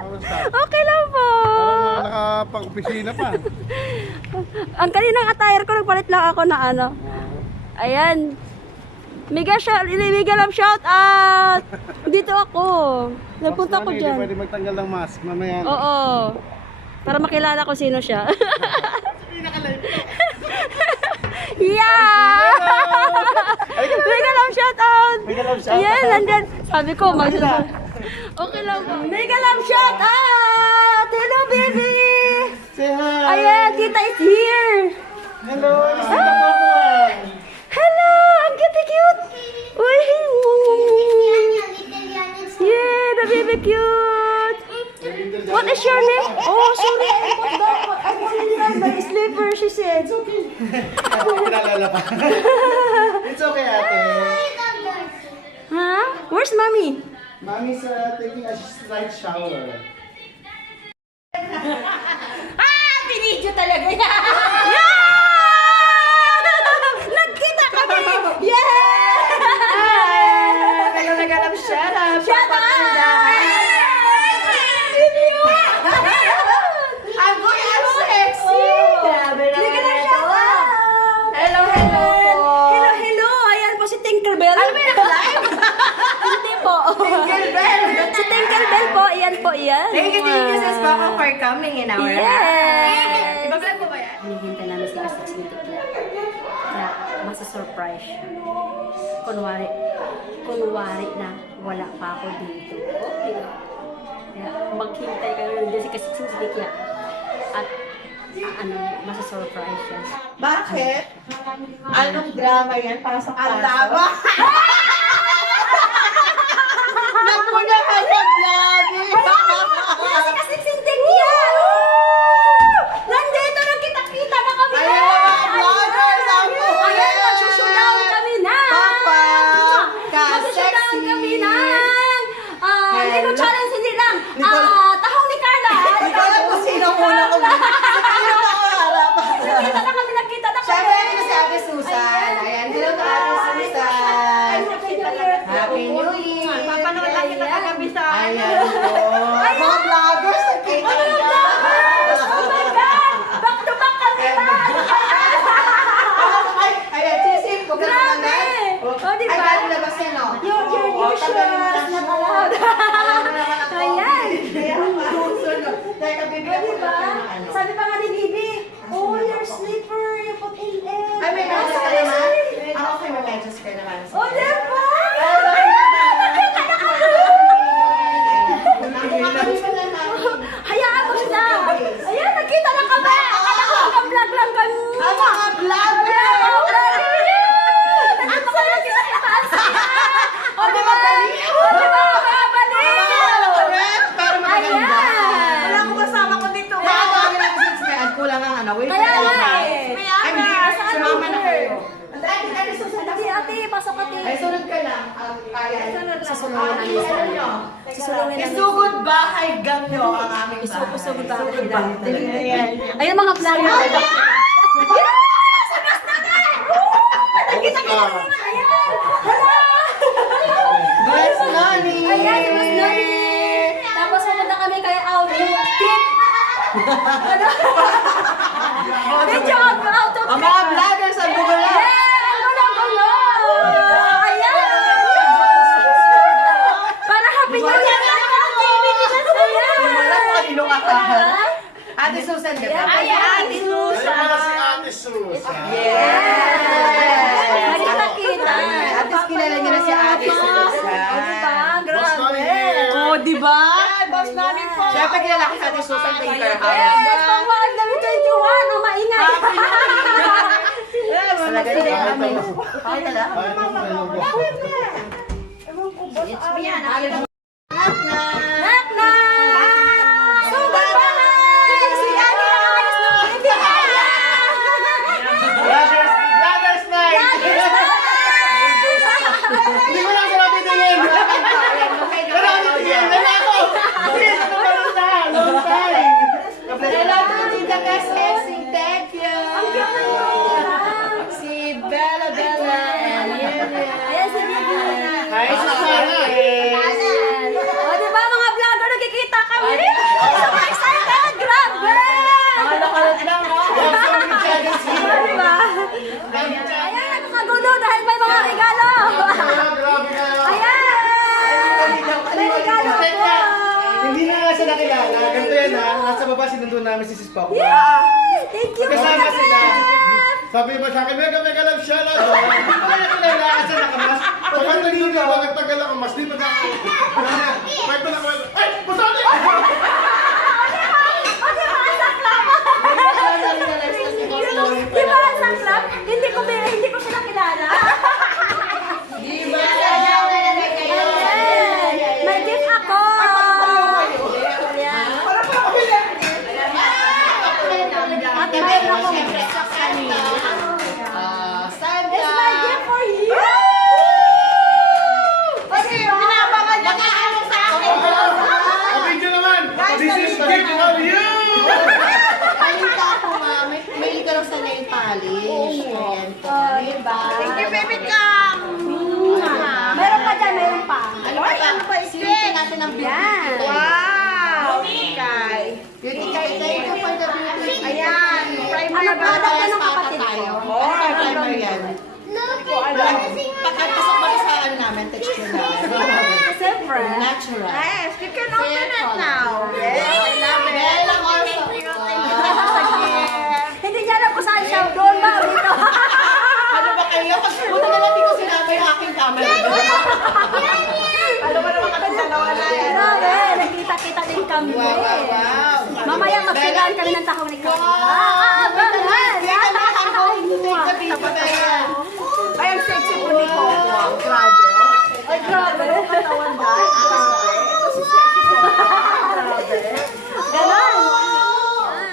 Okay lang po. Parang nakapag-opisina pa. Ang kaninang attire ko, nagpalit lang ako na ano. Ayan. Mega love shout out. Dito ako. Nagpunta ko Hindi dyan. pwede magtanggal ng mask. Mamaya. Oo. Para makilala ko sino siya. Yeah! Mega love shout out. Mega love shout Ayan, out. nandyan. Sabi ko, okay lang po. Mega love shout out. Hello, baby. Say hi. Ayan, tita is here. Hello. Isang ako. Hello, ang cute. Uy. Yeah, the baby cute. What is your name? Oh, sorry. I put my slipper, she said. Pinalala pa. It's okay, ate. Huh? Where's mommy? Mommy's taking a slight shower. Binidyo talaga yan. Yeah! Nagkita kami. Yeah! Nagaganap siya na Shout out! I'm going I'm sexy! Grabe na Mega love shout out! Hello, hello po! Hello, hello! Ayan po si Tinkerbell. Ano ba yung live? Hindi po. Tinkerbell! Si Tinkerbell po. Iyan po, iyan. Thank you sis Bako for coming in our Yes! Iba-vlog mo ba yan? Hinihintay namin si Kasix ni Tikla. Kaya masa-surprise siya. Kunwari na wala pa ako dito. Okay. Kaya maghintay kayo rin si Kasix ni Tikla. At masa-surprise siya. Bakit? Anong drama yan? Pasok-pasok? Ang drama? Naku na ka sa vlog! Si Kasix ni Tikla! Nandito nagkita-kita na kami! Ayan mga vloggers! Ang Ayan, magsusunaw kami na! Papa! Magsusunaw Ka-sexy! kami na! Hello. Lego challenge hindi lang! Tahong ni Carla! Hindi ko alam kung sino muna ko. Sino ba ako harap? Nagkita na kami! Siyempre, ito si Ate Susan. Ayan, hello to Ate Susan. Happy New Year! Papanood lang kita kagabi sa Ayan po. Mga vloggers, nagkita niya. Oh my God! Back to back kami na! Ayan, sisim ko. Grabe! O, di ba? Ay, galing labas yan, no? Your shoes not allowed! Ayan! Teka, bibigyan ko Diba? ng ano. Sabi pa nga ni Bibi, oh, your slipper, you put in it. Ay, may medyas ka naman? Ah, okay, may medyas ka naman. Oh, diba? Hayaan mo siya. Ayan, nagkita na kami. Akala ko hanggang vlog lang kami. Ang mga vlogger! Ang saya kita. Ang saya. O, diba? O, diba? Mababalik. Pero maganda. Ayan. Wala akong kasama ko dito. Nakakawin lang since may ad ko lang ang ano. Wait, Kaya wait, nga wait. eh. Ay, hindi. Sumama na kayo. Ate, ate, pasok ate. Ay, sunod ka lang. Kaya. Susulungan namin sa Ano? Susulungan namin. Isugod bahay gang nyo ang aming bahay. Isugod ba? Ayan. Ayun mga vlogger. Yes! Sabas na na! Nakita ko na mga ayan! Hala! Bless Nani! Ayan, si Mas Nani! Tapos pumunta kami kay Audio Trip! Video auto Ang mga vloggers sa Google lang. Yeah! Ang gulo! Ayan! Para happy new year! Wala ko kanino katahan. Ate Susan ka ba? Ay, Ate Ayan na si Ate Susan. Yes! Nakita-kita. At least kilala niyo na si Ate Susan. O, diba? Boss Grabe. Nani here. O, diba? Boss namin po. Siyempre kilala ko si Ate Susan kay Car Yes! Pangwaag namin 21! O, maingat! Talaga din kami. Ay, Knock, knock! Sugar bahay! Si Ate ayos na po. Hindi ka! Vloggers night! Hindi mo lang sinabi tingin! Marami tingin! Wala ako! Please, ano ba lang na? Long time! Hello to Tita Kasexy. Thank you. Si Bella Bella and Yulia. Ayan si Bibi. Hi, Susan! sa nakilala. Ganito yan ha. Nasa baba sinundo namin si Sis Pokwa. Yes! Thank you, Kasama Kuya sila. Jeff! Sabi ba sa akin, mega love siya lang. Kaya kilala kasi nakamas. Pagkatag yun ako, nagtagal ako mas. Di ba na ako? Wait pa lang. Ay! Pusali! Di ba ang saklap? Hindi ko sila kilala. Di ba? Ayan! May gift ako! Ayan. At mayroon akong Santa. It's my gift for you! Kasi binabangan niya ka ano sa akin. Video naman! This is gift for you! Palinta ako, ma. May ka lang sa nail polish. Ayan po. Diba? Thank you, baby Kang. Meron pa dyan, meron pa. Ano pa? Silipin natin ang beauty Yan. kit. Wow! Kay. Beauty kit. Thank you for the beauty kit. Ayan. Primer Ano ba? ba? Para Ano sa kapatid tayo. ko? Ano primer yan? Pagkapasok ba sa ano namin, texture namin? Siyempre. Natural. Yes, you can open it now. Yes, I love it. Well, ang also. Hindi niya alam kung saan siya. Doon ba? Dito. Ano ba kayo? Buti na lang di ko sinabi yung aking camera. Ano ba naman kami dalawa na yan? Grabe, nakita-kita din kami. Wow. Mamaya magsigahan kami ng tahong ni Kami. Wow. Abangan! Sabi ba yan? Ay, ang sexy po ni Coco. Wow, grabe. Oh. Ay, grabe. Katawan ba? Ito si sexy po. Grabe. Ganon.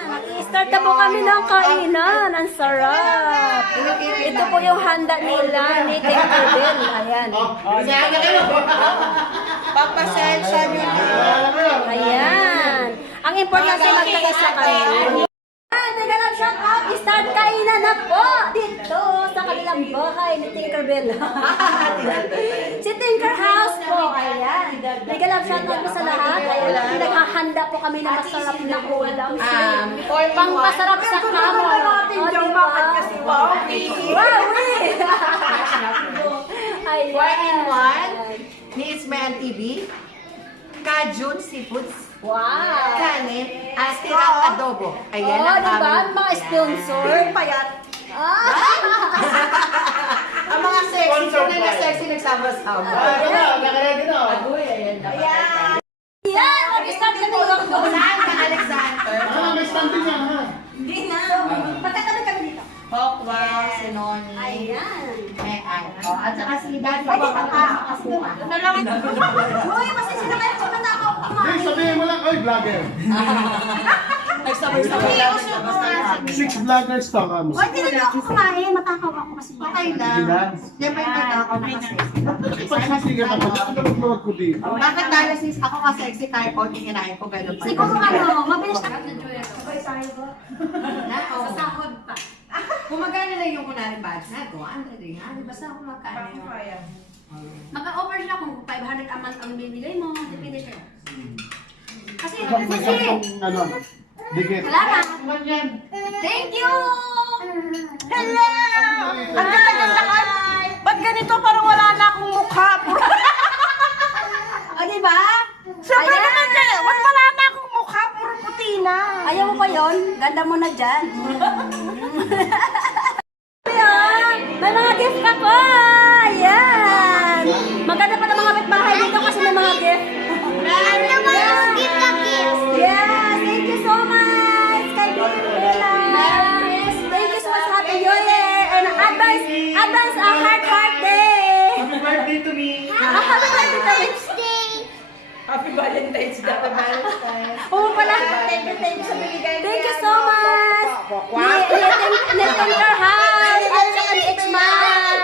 Nag-start na po kami ng kainan. Ang sarap. Ito po yung handa nila ni Tinkerbell. Ayan. Saan na kayo? Papasensya nyo na. Ayan. Ang importante magkaisa kami. Ayan, nagalang shout out. Start kainan na po dito sa kanilang bahay ni Tinkerbell. Si Tinker House po. Ayan. Nagalang shout out po sa lahat. Ayan. Naghahanda po kami ng masarap na ulam. Pangmasarap sa kamo. O, diba? Kasi wow, Wow, eh. Ayan. 4-in-1 ni Ismael TV. Kajun Seafoods. Wow. Kanin. Astirang adobo. Ayan Oh, ang diba? aming- Mga sponsor. Piling payat. Ah! Ang mga sexy, Sponsored tunay na by- sexy nagsama-sama. Nakaready na. Agoy, ayan. Ayan. Yan! Mag-start kami yung Saan ka, Alexander? May standing yan ha. Hindi na. Pagkatabi kami dito. Hawkwell, Sinoni. Ayan. At saka si Daddy. Ay, di pa. Uy, pasensya na kayo kung matakaw pa Hey, sabihin mo lang, oy, vlogger. Nagsabay-sabay lang. 6 vloggers to kami. Uy, hindi na ako kumain. Matakaw ako kasi. Okay lang. Siyempre, may ako nakasexy. Pagsisigan ako, ano mag-vlog ko dito? Bakit dahil sis ako ka sexy kahit po kinain ko gano'n pa. Siguro ano, mabilis na. Sa sahod pa. Kung magkano lang yung kunari badge na, 200 rin. Basta ako magkano yun. Mag-offer siya kung 500 a month ang binibigay mo. Depende siya. Kasi, May sampung, ano, dikit. wala na. Thank you! Hello! Ang ganda-ganda ka. Ba't ganito? Parang wala na akong mukha. O, diba? Siyempre Ayan. naman dyan. Ba't wala na akong mukha? Puro puti na. Ayaw mo pa yun? Ganda mo na dyan. Ayan! May mga gift ka po! Ayan! Maganda pa ng mga kapitbahay dito kasi may mga gift. Yes! Thank you so much! Kay Bella! Thank you so much, Happy New Year! And advance a heart day! Happy birthday to me. Happy birthday! Happy Valentine's Day. Happy Valentine's. Oo pala! Thank you sa binigay niya. Thank you so much! Tinker House! At saka ni X-Man!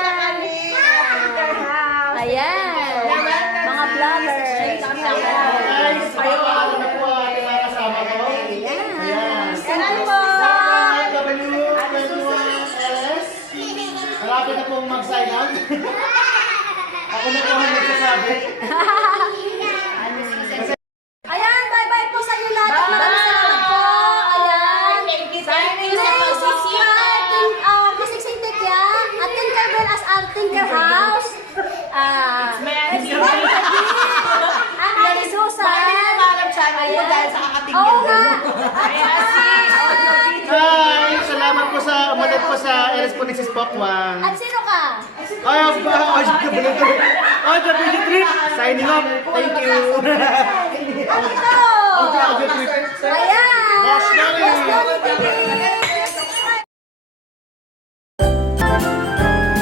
Ayan! Mga vloggers! Guys, pagkakala na po ating mga kasama ko. Ayan! Ayan po! W21LS. Malapit na pong mag-sign out. Ako na po ang magsasabi. Ayan! Bye-bye po sa inyo lahat! At maraming salamat po! Ayan! Masiksing Tekya at Tinkerbell as our Tinker House. Ang Ate Susan. Ayan. po sa Eresponesis Pokwan. At sino ka? The Video Trip. Signing off. Thank you. At ito! Audio Trip. Ayan! Boss Dolly. Boss Dolly TV!